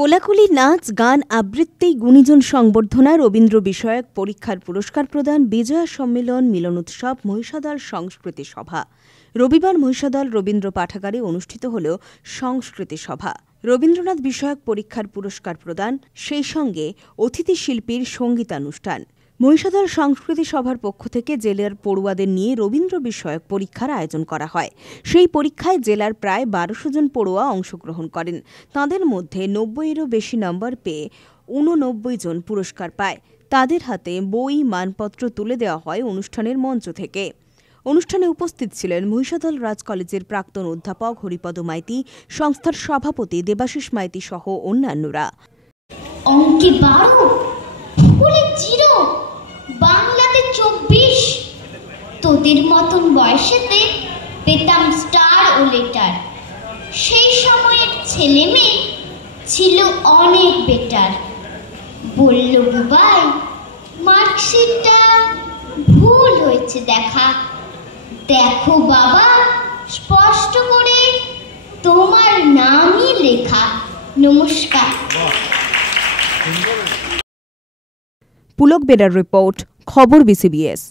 কোলাকুলি নাচ গান আবৃত্তি গুণীজন সংবর্ধনা রবীন্দ্র বিষয়ক পরীক্ষার পুরস্কার প্রদান বিজয়া সম্মেলন মিলন উৎসব মহিষাদল সংস্কৃতি সভা। রবিবার মহিষাদল রবীন্দ্র পাঠাগারে অনুষ্ঠিত হল সংস্কৃতি সভা। রবীন্দ্রনাথ বিষয়ক পরীক্ষার পুরস্কার প্রদান, সেই সঙ্গে অতিথি শিল্পীর সঙ্গীতানুষ্ঠান। মহিষাদল সংস্কৃতি সভার পক্ষ থেকে জেলার পড়ুয়াদের নিয়ে রবীন্দ্র বিষয়ক পরীক্ষার আয়োজন করা হয়। সেই পরীক্ষায় জেলার প্রায় ১২০০ জন পড়ুয়া অংশগ্রহণ করেন। তাঁদের মধ্যে ৯০-এরও বেশি নম্বর পেয়ে ৮৯ জন পুরস্কার পায়। তাদের হাতে বই, মানপত্র তুলে দেওয়া হয় অনুষ্ঠানের মঞ্চ থেকে। অনুষ্ঠানে উপস্থিত ছিলেন মহিষাদল রাজ কলেজের প্রাক্তন অধ্যাপক হরিপদ মাইতি, সংস্থার সভাপতি দেবাশিস মাইতি সহ অন্যান্যরা। অঙ্কে ১২, ভূগোলে 0, বাংলাতে ২৪। তোদের মতন বয়সেতে পেতাম স্টার ও লেটার। সেই সময়ের ছেলে মেয়ে ছিল অনেক বেটার। বলল বুবাই, মার্কশিটটা ভুল হয়েছে দেখা। দেখো বাবা, স্পষ্ট করে তোমার নামই লেখা। নমস্কার। পুলক বেরার রিপোর্ট, খবর BCBS।